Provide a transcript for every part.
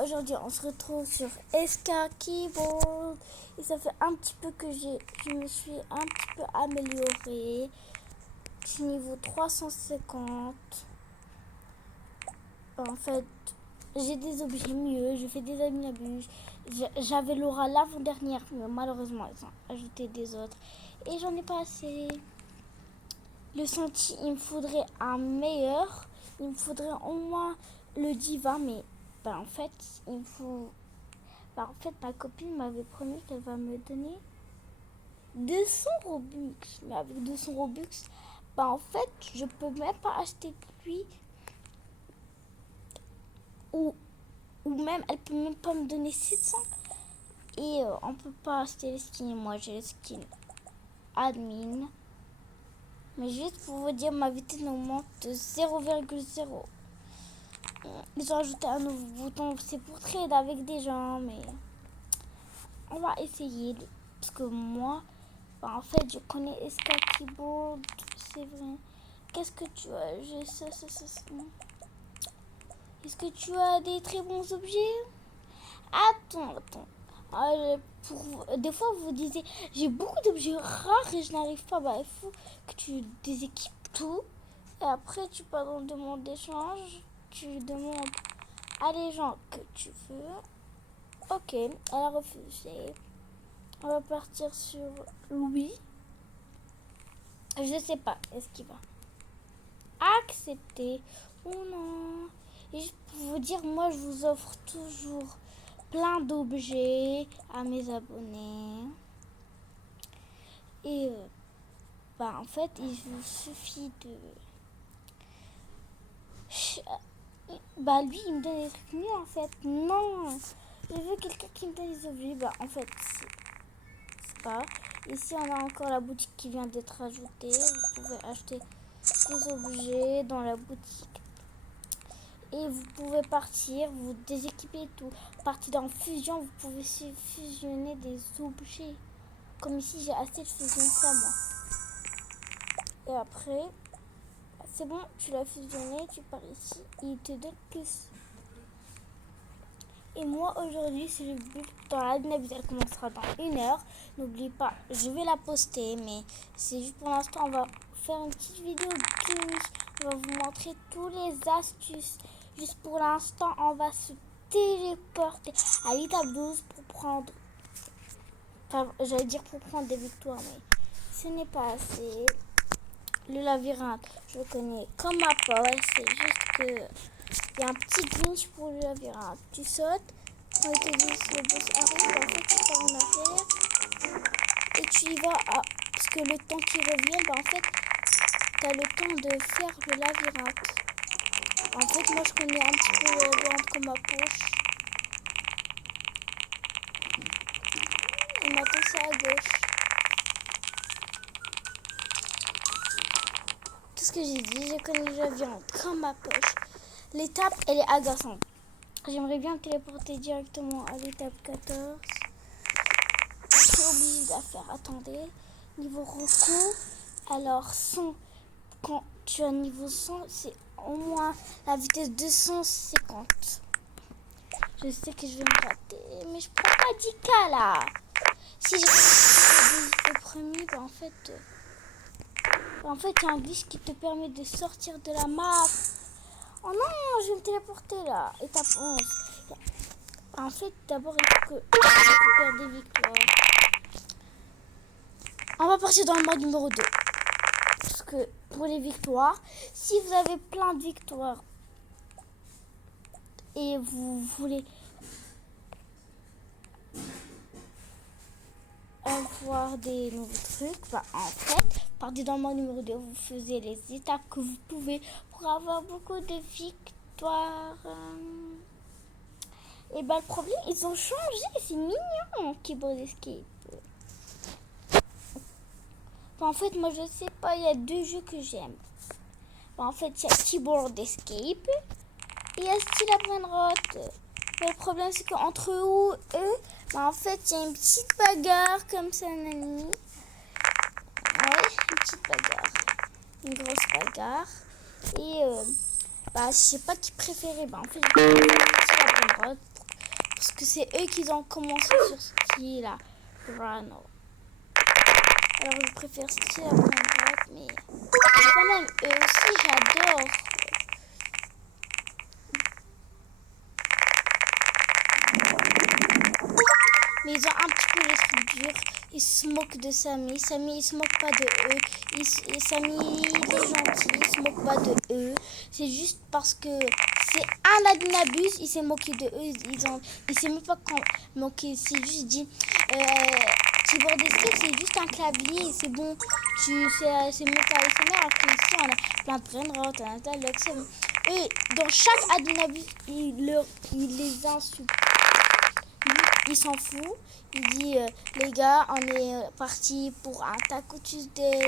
Aujourd'hui, on se retrouve sur SK Keyboard et ça fait un petit peu que je me suis un petit peu améliorée. Je suis niveau 350. En fait, j'ai des objets mieux, je fais des amis. J'avais Laura l'avant-dernière, mais malheureusement, ils ont ajouté des autres. Et j'en ai pas assez. Le senti, il me faudrait un meilleur. Il me faudrait au moins le Diva, mais en fait, il me faut... en fait, ma copine m'avait promis qu'elle va me donner 200 Robux. Mais avec 200 Robux, en fait, je peux même pas acheter lui. Ou même, elle peut même pas me donner 700. Et on peut pas acheter les skins. Moi, j'ai les skins admin. Mais juste pour vous dire, ma vitesse augmente de 0,0. Ils ont ajouté un nouveau bouton. C'est pour trade avec des gens, mais on va essayer. Parce que moi, en fait, je connais SK Keyboard. C'est vrai. Qu'est-ce que tu as? Je sais. Est-ce que tu as des très bons objets? Attends. Des fois, vous disiez, j'ai beaucoup d'objets rares et je n'arrive pas. Il faut que tu déséquipes tout. Et après, tu pars dans le demande d'échange. Tu demandes à les gens que tu veux. Ok, elle a refusé. On va partir sur Louis. Je sais pas, est-ce qu'il va accepter ou non? Et juste pour vous dire, moi, je vous offre toujours plein d'objets à mes abonnés. Et en fait, il vous suffit de... lui, il me donne des trucs mieux, en fait. Non, je veux quelqu'un qui me donne des objets. En fait, c'est pas. Ici, on a encore la boutique qui vient d'être ajoutée. Vous pouvez acheter des objets dans la boutique. Et vous pouvez partir, vous déséquiper tout. Partir dans fusion, vous pouvez fusionner des objets. Comme ici, j'ai assez de fusion ça, moi. Et après, c'est bon, tu l'as fusionné, tu pars ici, il te donne plus. Et moi, aujourd'hui, c'est le but dans la navette, elle commencera dans 1 heure. N'oublie pas, je vais la poster, mais c'est juste pour l'instant, on va faire une petite vidéo gaming. On va vous montrer toutes les astuces. Juste pour l'instant, on va se téléporter à l'étape 12 pour prendre... j'allais dire pour prendre des victoires, mais ce n'est pas assez. Le labyrinthe, je le connais comme ma poche. C'est juste que il y a un petit glitch pour le labyrinthe. Tu sautes, quand il te dit le boss arrive, en fait tu pars en arrière et tu y vas parce que le temps qui revient, en fait tu as le temps de faire le labyrinthe. En fait, moi je connais un petit peu le labyrinthe comme ma poche. Et maintenant c'est à gauche. Tout ce que j'ai dit, je connais le labyrinthe comme ma poche. L'étape, elle est agaçante. J'aimerais bien me téléporter directement à l'étape 14. Je suis obligée de la faire. Attendez. Niveau recours. Alors, 100. Quand tu as niveau 100, c'est au moins la vitesse 250. Je sais que je vais me rater, mais je prends pas 10K là. Si je le premier, en fait, il y a un glitch qui te permet de sortir de la map. Oh non, je vais me téléporter là. Étape 11. En fait, d'abord, il faut que je récupère des victoires. On va partir dans le mode numéro 2. Parce que pour les victoires, si vous avez plein de victoires et vous voulez avoir des nouveaux trucs, en fait, partez dans le mode numéro 2. Vous faisiez les étapes que vous pouvez pour avoir beaucoup de victoires. Et le problème, ils ont changé. C'est mignon, Keyboard Escape. En fait, moi, je sais pas. Il y a 2 jeux que j'aime. En fait, il y a Keyboard Escape. Et il y a Style à Brainrot. Mais le problème, c'est qu'entre eux, en fait, il y a une petite bagarre comme ça, Nani. Ouais, une petite bagarre. Une grosse bagarre. Et, je sais pas qui préférer. En fait, je préfère Style à Brainrot. c'est eux qui ont commencé sur style là. Rano. Alors je préfère style à droite, mais quand même, eux aussi j'adore. Mais ils ont un petit peu les trucs durs. Ils se moquent de Samy. Samy, il se moque pas de eux. Samy, il est gentil. Il se moque pas de eux. C'est juste parce que c'est un Adinabus. Il s'est moqué de eux. Il s'est même pas moqué. C'est juste dit. Keyboard Skill, c'est juste un clavier. C'est bon. C'est même pas ASMR. Alors qu'ici, on a plein de brainrot, un interlock. C'est bon. Eux, dans chaque Adinabus, il les insulte. Il s'en fout. Il dit les gars, on est parti pour un Taco Tuesday,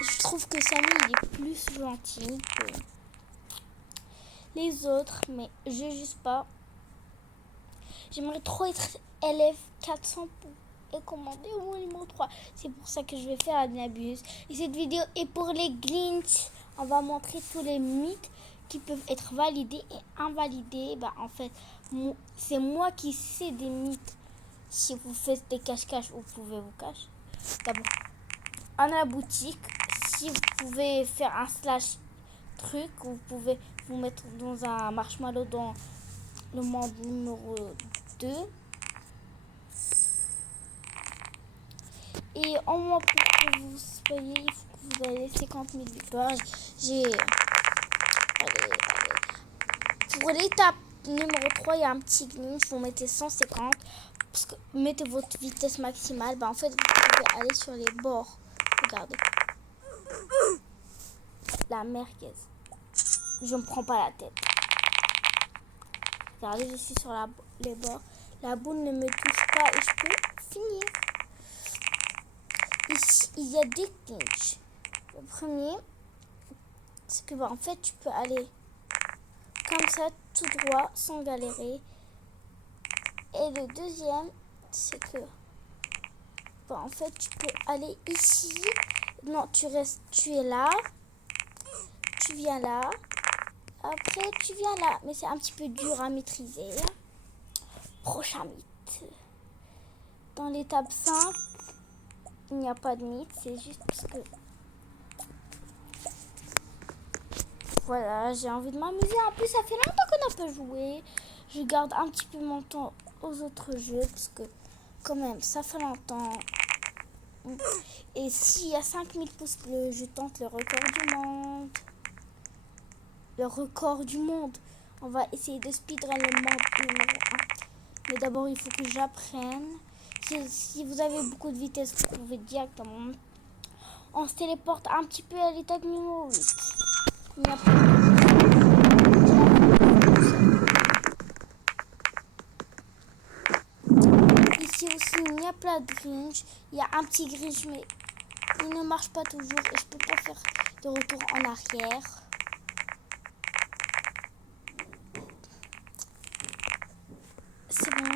Je trouve que Samy il est plus gentil que les autres, mais je juge pas. J'aimerais trop être élève 400 pour commander au numéro 3. C'est pour ça que je vais faire Adinabus. Et cette vidéo est pour les glitches. On va montrer tous les mythes qui peuvent être validés et invalidés. En fait, c'est moi qui sais des mythes. Si vous faites des cache-cache, vous pouvez vous cacher. D'abord, à la boutique, si vous pouvez faire un slash truc, vous pouvez vous mettre dans un marshmallow dans le monde numéro 2. Et en moins pour que vous soyez, il faut que vous ayez 50 000 victoires. Allez. Pour l'étape numéro 3, il y a un petit glitch. Vous mettez 150. Parce que mettez votre vitesse maximale. En fait, vous pouvez aller sur les bords. Regardez. La merguez. Je ne me prends pas la tête. Regardez, je suis sur les bords. La boule ne me touche pas et je peux finir. Ici, il y a des glitches. Le premier, c'est que en fait, tu peux aller comme ça, tout droit, sans galérer. Et le deuxième, c'est que en fait, tu peux aller ici. Non, tu es là. Tu viens là. Après, tu viens là. Mais c'est un petit peu dur à maîtriser. Prochain mythe. Dans l'étape 5, il n'y a pas de mythe. C'est juste parce que... Voilà, j'ai envie de m'amuser. En plus, ça fait longtemps qu'on n'a pas joué. Je garde un petit peu mon temps aux autres jeux. Parce que, quand même, ça fait longtemps. Et s'il y a 5000 pouces bleus, je tente le record du monde. Le record du monde. On va essayer de speedrun le monde numéro 1. Mais d'abord, il faut que j'apprenne. Si vous avez beaucoup de vitesse, vous pouvez directement. On se téléporte un petit peu à l'étape numéro 8. Il n'y a pas Ici aussi, il n'y a pas de Grinch. Il y a un petit Grinch, mais il ne marche pas toujours et je peux pas faire de retour en arrière. C'est bon.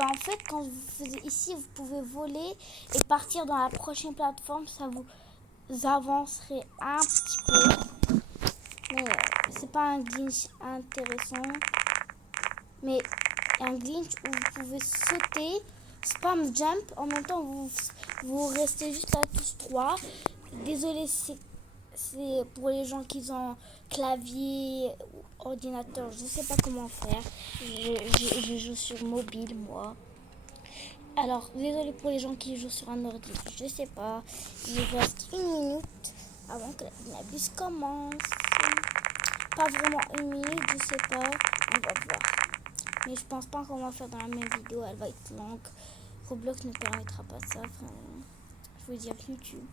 En fait, quand vous faites ici, vous pouvez voler et partir dans la prochaine plateforme. Ça vous avancerait un petit peu. Mais c'est pas un glitch intéressant. Mais un glitch où vous pouvez sauter, spam jump. En même temps, vous restez juste à tous trois. Désolé, c'est pour les gens qui ont clavier ou ordinateur. Je sais pas comment faire. Je joue sur mobile, moi. Alors, désolé pour les gens qui jouent sur un ordi. Je sais pas. Il reste 1 minute avant que la bus commence. Pas vraiment 1 minute, je sais pas. On va voir. Mais je pense pas qu'on va faire dans la même vidéo. Elle va être longue. Roblox ne permettra pas ça. Enfin, je veux dire YouTube.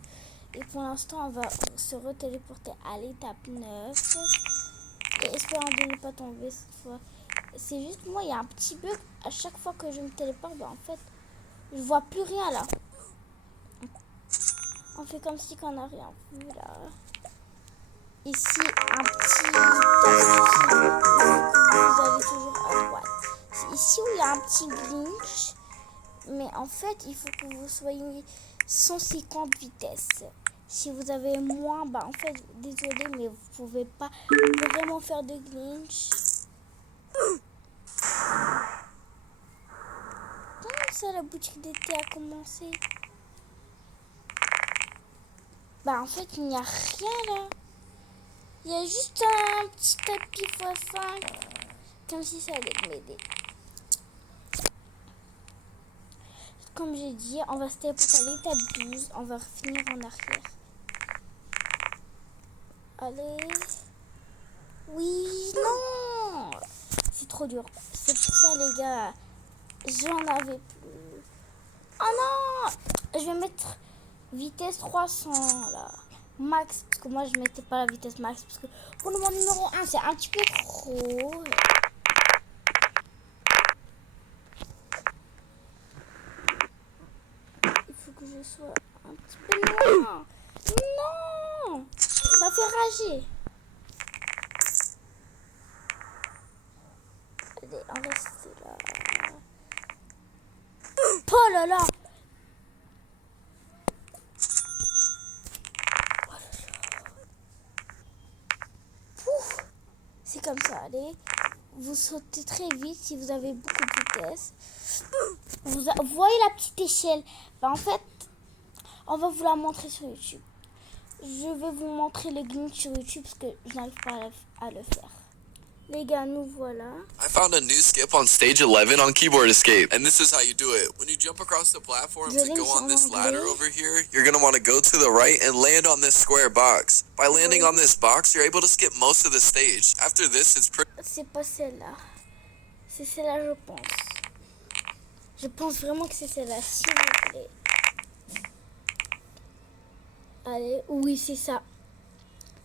Et pour l'instant, on va se retéléporter à l'étape 9. Et espérons de ne pas tomber cette fois. C'est juste moi, il y a un petit bug. À chaque fois que je me téléporte, en fait, je vois plus rien là. On fait comme si qu'on n'a rien vu là. Ici, un petit vous allez toujours à droite. C'est ici où il y a un petit glitch. Mais en fait, il faut que vous soyez 150 vitesse. Si vous avez moins, en fait, désolé, mais vous pouvez pas vraiment faire de glitch. Comment ça, la boutique d'été a commencé? Bah en fait, il n'y a rien là. Il y a juste un petit tapis x5. Comme si ça allait m'aider. Comme j'ai dit, on va se téléporter à l'étape 12. On va revenir en arrière. Allez. Oui, non. C'est trop dur. C'est pour ça, les gars. J'en avais plus. Oh non. Je vais mettre vitesse 300 là. Max. Parce que moi, je mettais pas la vitesse max. Parce que pour le moment numéro 1, c'est un petit peu trop. Il faut que je sois un petit peu loin. Non. Ça fait rager. Allez, on reste là. Oh là là. C'est comme ça, allez. Vous sautez très vite si vous avez beaucoup de vitesse. Vous voyez la petite échelle? En fait, on va vous la montrer sur YouTube. Je vais vous montrer le glitch sur YouTube parce que je n'arrive pas à le faire. Les gars, nous voilà. I found a new skip on stage 11 on Keyboard Escape, and this is how you do it. When you jump across the platform to go on this ladder over here, you're going to want to go to the right and land on this square box. By landing on this box, you're able to skip most of the stage. After this, it's pretty... C'est pas celle-là. C'est celle-là, je pense. Je pense vraiment que c'est celle-là, s'il vous plaît. Allez, oui, c'est ça.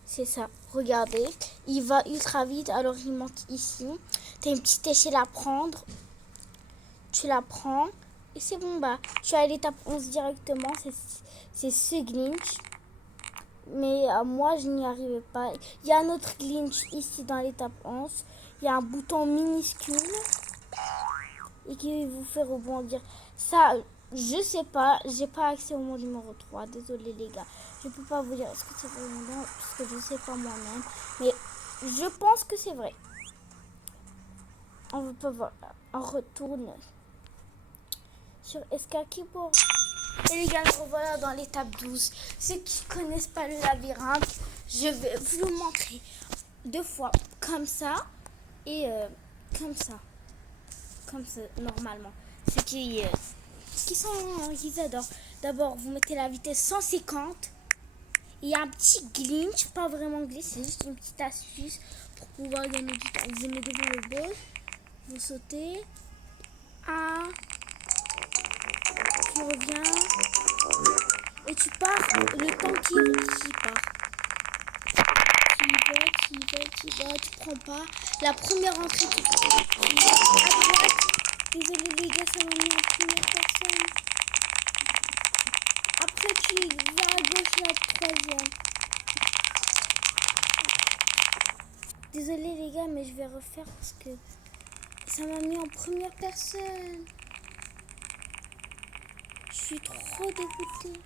C'est ça. Regardez, il va ultra vite, alors il manque ici. Tu as une petite échelle à prendre. Tu la prends. Et c'est bon, bah, tu as l'étape 11 directement. C'est ce glitch. Mais moi, je n'y arrivais pas. Il y a un autre glitch ici dans l'étape 11. Il y a un bouton minuscule. Et qui vous fait rebondir. Ça, je sais pas. J'ai pas accès au monde numéro 3. Désolé, les gars. Je peux pas vous dire est-ce que c'est vraiment bien. Parce que je sais pas moi-même. Mais je pense que c'est vrai. On peut voir. On retourne sur SK Keyboard. Et les gars, nous revoilà dans l'étape 12. Ceux qui connaissent pas le labyrinthe, je vais vous le montrer 2 fois comme ça et comme ça. Comme ça, normalement. Ceux qui adorent. D'abord, vous mettez la vitesse 150. Il y a un petit glitch, pas vraiment glitch, c'est juste une petite astuce pour pouvoir gagner du temps. Vous mettez devant le boss, vous sautez. Tu reviens et tu pars le temps qui part. Tu vas, tu prends pas. La première entrée, tu vas à droite. Désolé les gars, ça m'a mis en première personne. Après, tu vas à gauche, la troisième. Désolé les gars, mais je vais refaire parce que ça m'a mis en première personne. Je suis trop dégoûtée.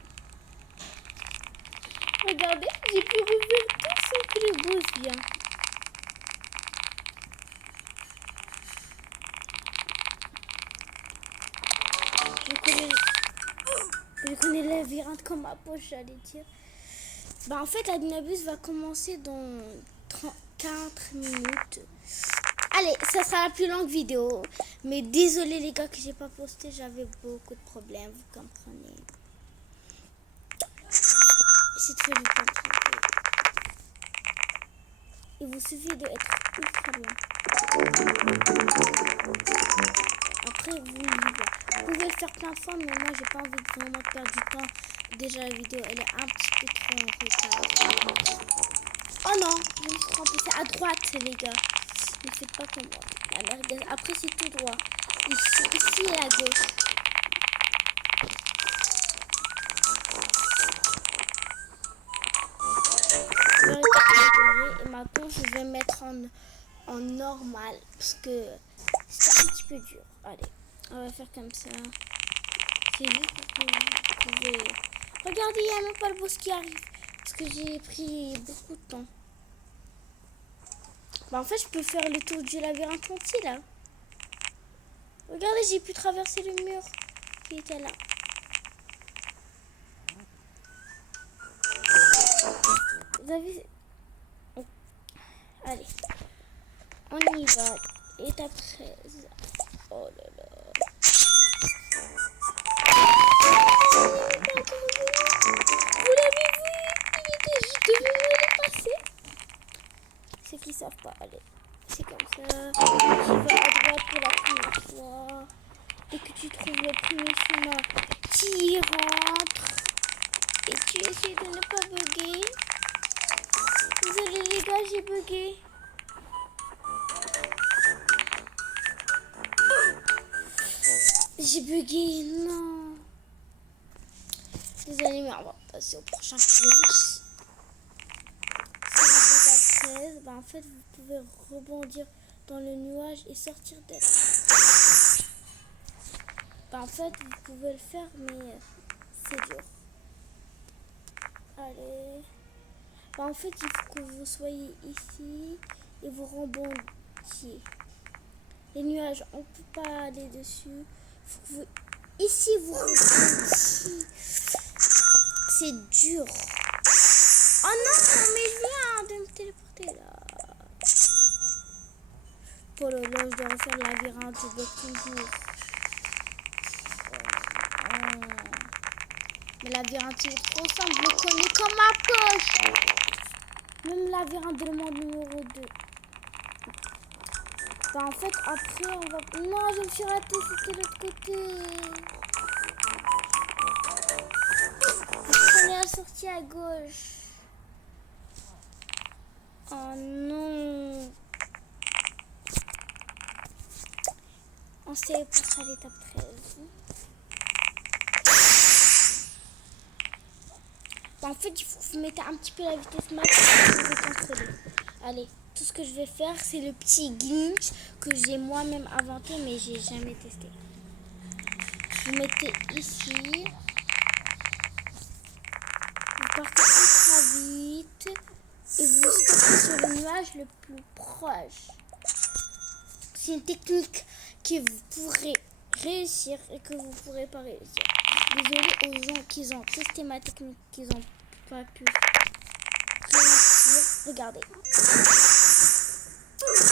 Regardez, j'ai pu refaire tout ce que le boss vient. Je connais le labyrinthe comme ma poche, j'allais dire. Bah en fait, la Dynabus va commencer dans 34 minutes. Allez, ça sera la plus longue vidéo. Mais désolé les gars que j'ai pas posté, j'avais beaucoup de problèmes, vous comprenez. Cette fois, je comprends. Il vous suffit d'être ultra loin. Après, vous pouvez le faire plein de fois, mais moi, j'ai pas envie de vraiment perdre du temps. Déjà, la vidéo, elle est un petit peu trop en retard. Oh non, je me suis trompée. C'est à droite, les gars. Ne faites pas comme moi. La merguez. Après, c'est tout droit. Ici et à gauche. Et maintenant, je vais mettre en normal. Parce que c'est un petit peu dur. Allez, on va faire comme ça. C'est juste pour que vous pouvez... Regardez, il n'y a même pas le boss qui arrive. Parce que j'ai pris beaucoup de temps. Bah en fait, je peux faire le tour du labyrinthe entier là. Regardez, j'ai pu traverser le mur qui était là. Vous avez... Oh. Allez, on y va. Étape 13. Oh là là. Vous l'avez vu? Il était juste devenu le passé. Ceux qui savent pas, allez. C'est comme ça. Tu vas à droite pour la première fois. Dès que tu trouves le premier chemin, tu y rentres. Et tu essaies de ne pas bugger. Désolé les gars, j'ai bugué. J'ai bugué, non. Désolé, mais on va passer au prochain course. C'est l'étape 13. Bah, en fait, vous pouvez rebondir dans le nuage et sortir de là. Bah, en fait, vous pouvez le faire, mais c'est dur. Allez. Bah, en fait, il faut que vous soyez ici et vous rebondiez. Les nuages, on ne peut pas aller dessus. Faut que vous... Ici, vous rebondiez. C'est dur. Oh non, mais je viens de me téléporter là. Oh là là, je dois refaire le labyrinthe, je bloque toujours. Mais le labyrinthe, il est trop simple, je le connais comme ma poche. Même le labyrinthe de demande numéro 2. Bah en fait, après, on va... Non, je me suis ratée, c'était l'autre côté. Je prenais la sortie à gauche. Oh non. On s'est passé à l'étape 13. Bah, en fait, il faut que vous mettez un petit peu la vitesse max pour vous contrôler. Allez, tout ce que je vais faire, c'est le petit glitch que j'ai moi-même inventé, mais j'ai jamais testé. Vous mettez ici. Vous partez ultra vite. Et vous stoppez sur le nuage le plus proche. C'est une technique que vous pourrez réussir et que vous ne pourrez pas réussir. Désolé aux gens qui ont testé ma technique, qui n'ont pas pu réussir. Regardez.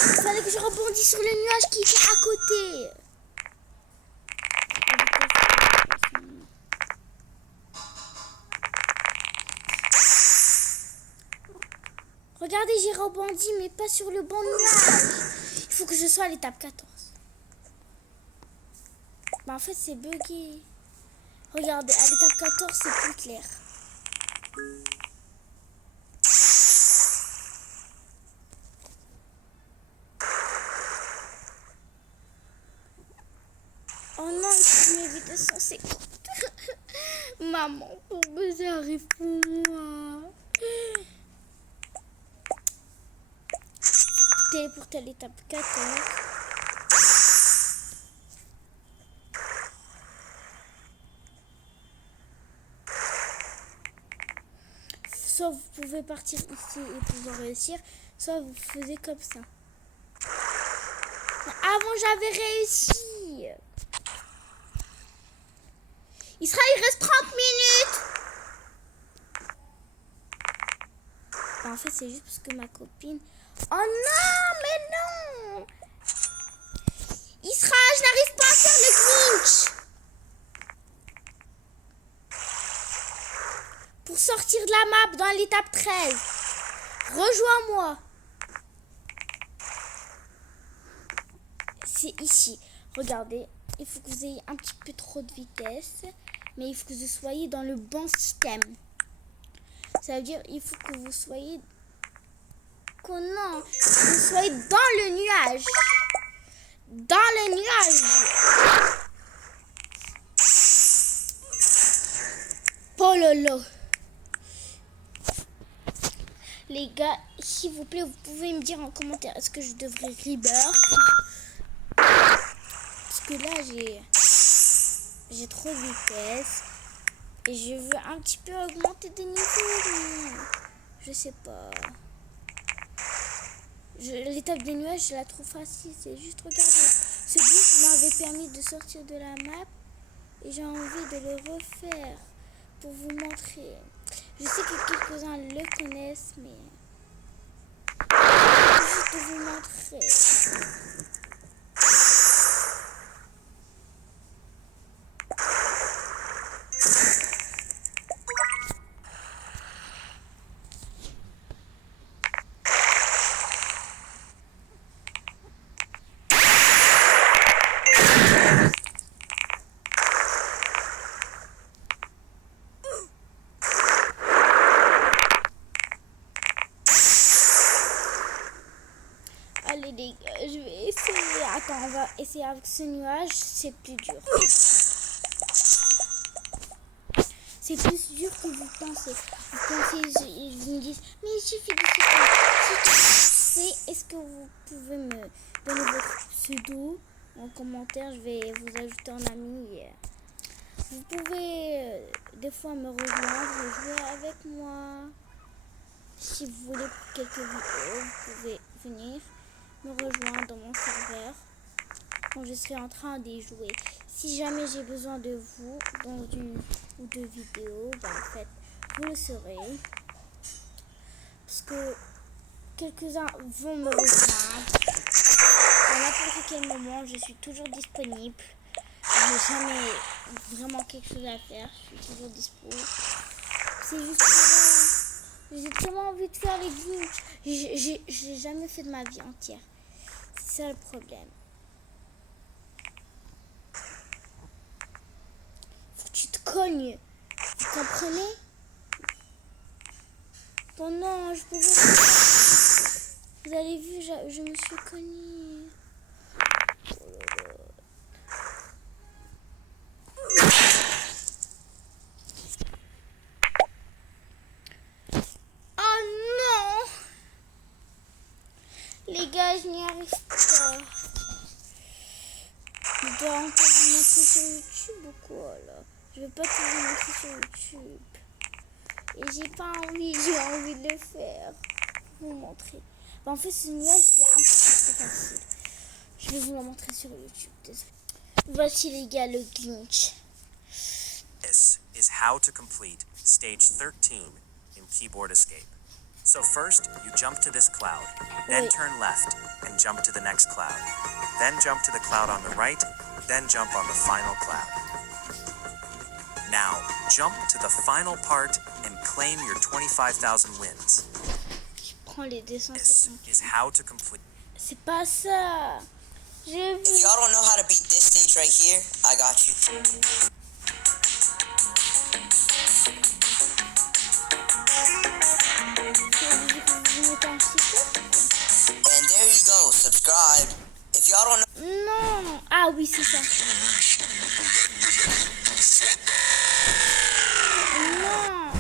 Il fallait que je rebondisse sur le nuage qui était à côté. Regardez, j'ai rebondi, mais pas sur le bon nuage. Il faut que je sois à l'étape 14. Bah en fait, c'est bugué. Regardez, à l'étape 14, c'est plus clair. Oh non, je m'évite 150. Maman, pour baiser arrive pour moi. Téléporter à l'étape 14. Soit vous pouvez partir ici et pouvoir réussir, soit vous faisiez comme ça. Mais avant, j'avais réussi. Il reste 30 minutes. En fait, c'est juste parce que ma copine... Oh non, mais non. Isra, je n'arrive pas à faire le glitch. Pour sortir de la map dans l'étape 13. Rejoins-moi. C'est ici. Regardez, il faut que vous ayez un petit peu trop de vitesse. Mais il faut que vous soyez dans le bon système. Ça veut dire il faut que vous soyez... Non, vous soyez dans le nuage. Dans le nuage. Oh là là. Les gars, s'il vous plaît, vous pouvez me dire en commentaire, est-ce que je devrais rebirth? Parce que là, j'ai trop de vitesse. Et je veux un petit peu augmenter de niveau. Mais je sais pas. L'étape des nuages, je la trouve facile. C'est juste regarder. Ce but m'avait permis de sortir de la map. Et j'ai envie de le refaire pour vous montrer. Je sais que quelques-uns le connaissent, mais juste de vous montrer. Allez les gars, je vais essayer. Attends, on va essayer avec ce nuage, c'est plus dur. C'est plus dur que vous pensez. Vous pensez, vous me dites, mais il suffit de est-ce que vous pouvez me donner votre pseudo en commentaire? Je vais vous ajouter en ami. Vous pouvez des fois me rejoindre, jouer avec moi. Si vous voulez quelques vidéos, vous pouvez venir me rejoindre dans mon serveur quand je serai en train d'y jouer. Si jamais j'ai besoin de vous dans une ou deux vidéos, ben en fait, vous le saurez. Parce que quelques-uns vont me rejoindre. À n'importe quel moment, je suis toujours disponible. Je n'ai jamais vraiment quelque chose à faire. Je suis toujours dispo. C'est juste que j'ai tellement envie de faire les glitches. J'ai jamais fait de ma vie entière. C'est ça le problème. Faut que tu te cognes. Vous comprenez? Oh non, je pouvais pas. Vous avez vu, je me suis cognée. Oh non! Les gars, je n'y arrive pas. Je dois encore vous montrer sur YouTube ou quoi là? Je veux pas tout vous montrer sur YouTube. Et j'ai pas envie, j'ai envie de le faire. Pour vous montrer. En fait, ce nuage, c'est un peu facile. Je vais vous le montrer sur YouTube. Désolé. Voici les gars le glitch. This is how to complete stage 13 in Keyboard Escape. So first, you jump to this cloud, then Wait. turn left and jump to the next cloud. Then jump to the cloud on the right, then jump on the final cloud. Now, jump to the final part and claim your 25,000 wins. Je prends les This 250. is how to complete. C'est pas ça. J'ai vu. If y'all don't know how to beat this stage right here, I got you. Vous mettez un petit peu. And there you go, subscribe. If y'all don't know, Non. Ah oui, c'est ça. Non.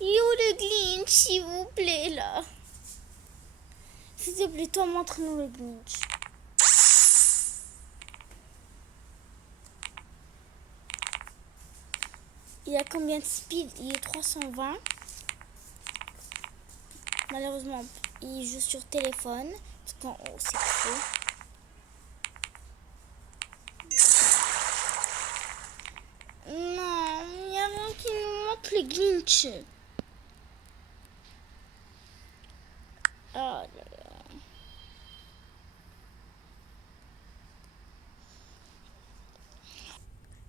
Il est où le glitch, s'il vous plaît, là? S'il te plaît, toi, montre-nous le glitch. Il a combien de speed? Il est 320. Malheureusement, il joue sur téléphone. Parce qu'en haut, c'est faux. Non, il n'y a rien qui nous montre le glitch. Oh là là.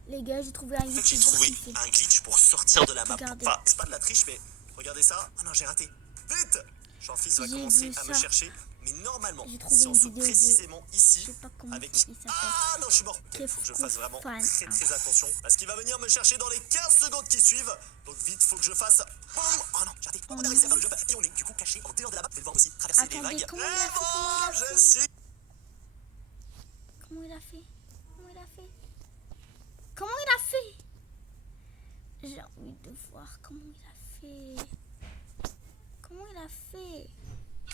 Les gars, j'ai trouvé un En fait, glitch. j'ai trouvé un glitch pour sortir de la map. Regardez. Enfin, c'est pas de la triche, mais regardez ça. Ah non, j'ai raté. Vite! Jean-Fils va J'ai commencer vu à me ça. chercher. Mais normalement, J'ai trouvé si on une saute vidéo de- précisément ici, je sais pas comment avec... il s'appelle. Ah non, je suis mort. Il faut que je fasse vraiment très attention. Parce qu'il va venir me chercher dans les 15 secondes qui suivent. Donc vite, faut que je fasse... Boum! Oh non, j'ai raté. On a réussi à faire le jump. Et on est du coup caché en dehors de la map. Vous pouvez le voir aussi, traverser les Attendez, vagues. comment il a fait? bon, Comment il a je fait? suis... Comment il a fait? Comment il a fait? Comment il a fait? J'ai envie de voir comment il a fait. Comment il a fait?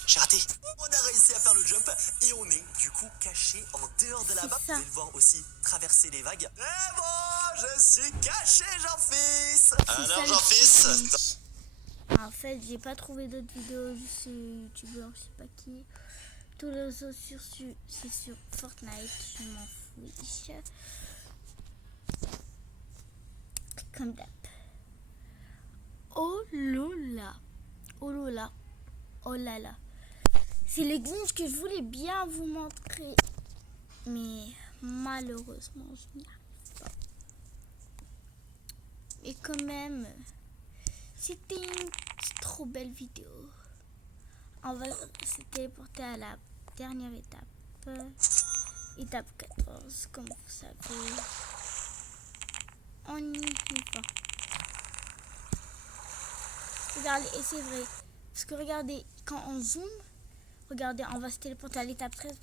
J'ai raté. On a réussi à faire le jump et on est du coup caché en dehors de la C'est map. ça. Vous pouvez le voir aussi traverser les vagues. Et bon, je suis caché, Jean-Fils. C'est ça, Alors, le Jean-Fils, glitch. En fait, j'ai pas trouvé d'autres vidéos juste sur youtubeur, je sais pas qui. Tous les autres c'est sur Fortnite, je m'en fous. Comme d'hab. Oh là, oh là, oh là là. C'est le glitch que je voulais bien vous montrer. Mais malheureusement, je n'y arrive pas. Mais quand même, c'était une trop belle vidéo. On va se téléporter à la dernière étape. Étape 14, comme vous savez. On y va. Regardez, et c'est vrai. Parce que regardez, quand on zoome, regardez, on va se téléporter à l'étape 13.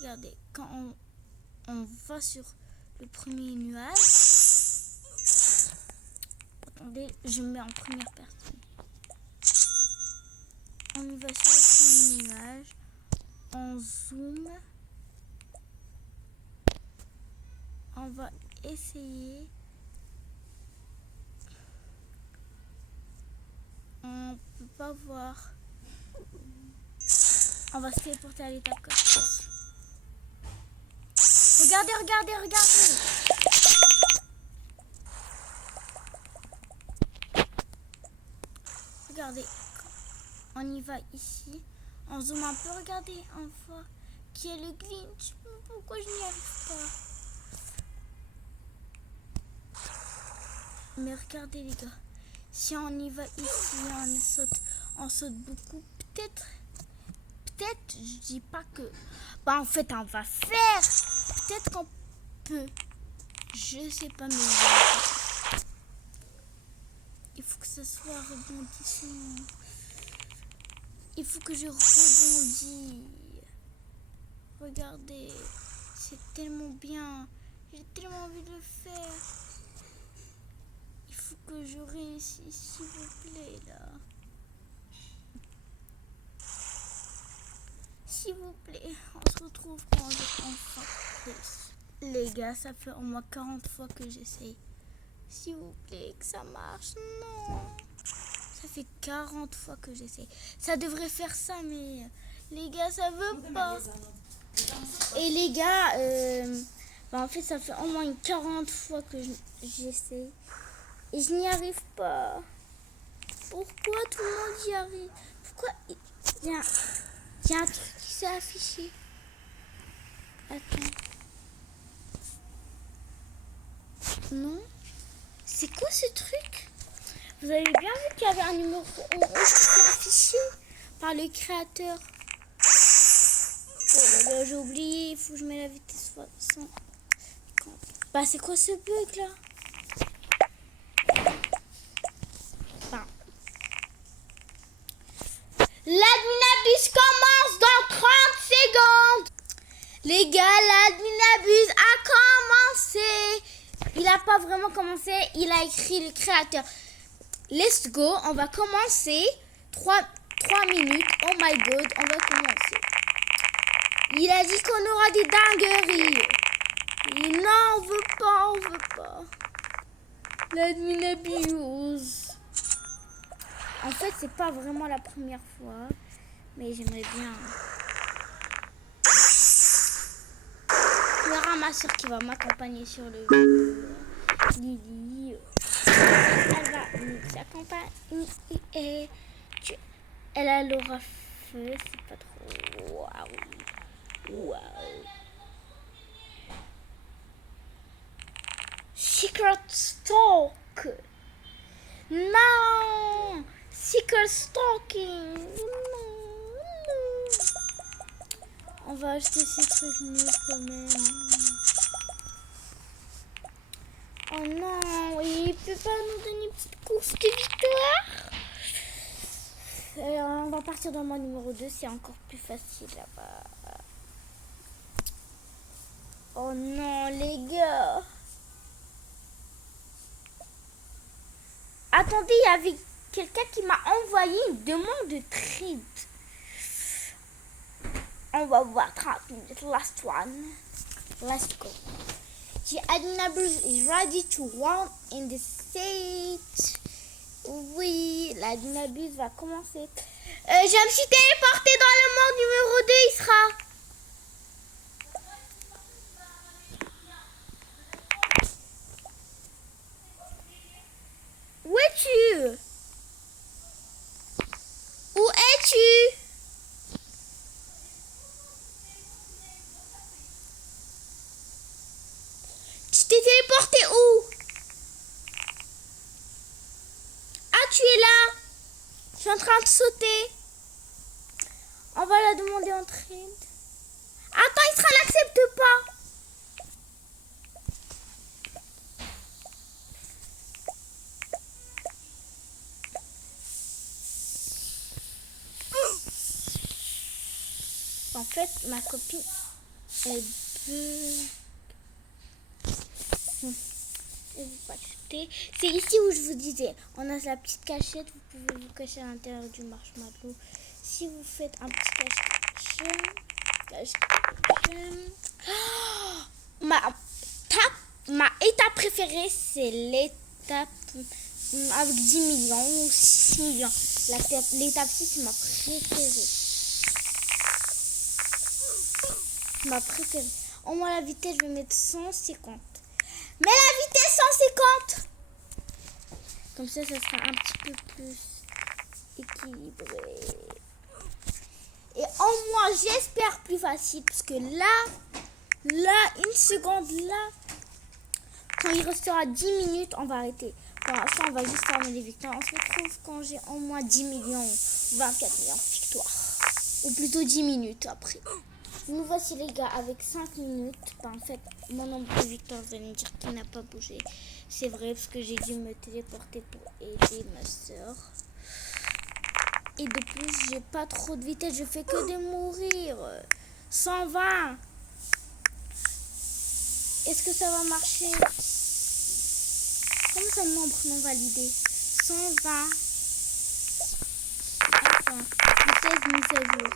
Regardez, quand on va sur le premier nuage. Attendez, je me mets en première personne. On y va sur le premier nuage. On zoome. On va essayer. On peut pas voir. On va se téléporter à l'étape 14. Regardez, regardez, regardez. Regardez. On y va ici. On zoome un peu. Regardez. On voit qui est le glitch. Pourquoi je n'y arrive pas? Mais regardez les gars. Si on y va ici, on saute beaucoup. Peut-être, je dis pas que... Bah en fait, on va faire. Peut-être qu'on peut. Je sais pas, mais... Il faut que ça soit rebondissant. Il faut que je rebondisse. Regardez. C'est tellement bien. J'ai tellement envie de le faire. Il faut que je réussisse, s'il vous plaît, là. S'il vous plaît, on se retrouve quand je enfin réussi. Les gars, ça fait au moins 40 fois que j'essaye. S'il vous plaît, que ça marche. Non. Ça fait 40 fois que j'essaye. Ça devrait faire ça, mais les gars, ça veut pas. Et les gars, bah en fait, ça fait au moins 40 fois que j'essaye. Et je n'y arrive pas. Pourquoi tout le monde y arrive? Pourquoi il y a un truc qui s'est affiché? Attends. Non? C'est quoi ce truc? Vous avez bien vu qu'il y avait un numéro 11 qui s'est affiché par le créateur. Oh là là, j'ai oublié. Il faut que je mette la vitesse 60. Bah c'est quoi ce bug là? L'adminabus commence dans 30 secondes. Les gars, l'adminabus a commencé. Il n'a pas vraiment commencé. Il a écrit le créateur. Let's go. On va commencer. 3 minutes. Oh my god. On va commencer. Il a dit qu'on aura des dingueries. Et non, on veut pas. L'adminabus. En fait, c'est pas vraiment la première fois, mais j'aimerais bien. Il y aura ma soeur qui va m'accompagner sur le Lily. Elle va nous accompagner. Elle a l'aura feu, c'est pas trop. Waouh. Secret Stalk. Non. Secret Stalking. Non. On va acheter ces trucs nuls quand même. Oh non, il peut pas nous donner une petite course de victoire. On va partir dans mon numéro 2, c'est encore plus facile là-bas. Oh non, les gars. Attendez, il y avait quelqu'un qui m'a envoyé une demande de trade. On va voir 30 minutes. Last one. Let's go. The adminabus is ready to run in the state. Oui, la Dunabuse va commencer. Je me suis téléportée dans le monde numéro 2, il sera. Où es-tu? Où es-tu? Tu t'es téléporté où? Ah, tu es là. Je suis en train de sauter. On va la demander en trade. Attends, il sera n'accepte pas. En fait, ma copine est c'est ici où je vous disais, on a la petite cachette, vous pouvez vous cacher à l'intérieur du marshmallow. Si vous faites un petit cache, ma étape préférée, c'est l'étape avec 10 millions ou 6 millions. L'étape 6, c'est ma préférée. Ma préférée. En moins la vitesse, je vais mettre 150. Mais la vitesse 150. Comme ça sera un petit peu plus équilibré. Et en moins, j'espère plus facile. Parce que là, une seconde, là, quand il restera 10 minutes, on va arrêter. Pour l'instant, on va juste fermer les victoires. On se retrouve quand j'ai en moins 10 millions, 24 millions de victoires. Ou plutôt 10 minutes après. Nous voici les gars avec 5 minutes. En fait, mon nombre de victoires, vous allez me dire qu'il n'a pas bougé. C'est vrai parce que j'ai dû me téléporter pour aider ma soeur. Et de plus, j'ai pas trop de vitesse. Je fais que de mourir. 120. Est-ce que ça va marcher? Comment ça, membre non validé? 120. Enfin, vitesse mise à jour.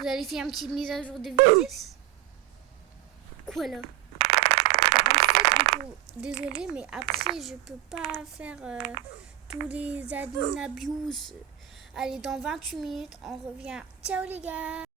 Vous allez faire une petite mise à jour de vitesse? Quoi là? En fait, désolé, mais après, je peux pas faire tous les admin abuse. Allez, dans 28 minutes, on revient. Ciao les gars!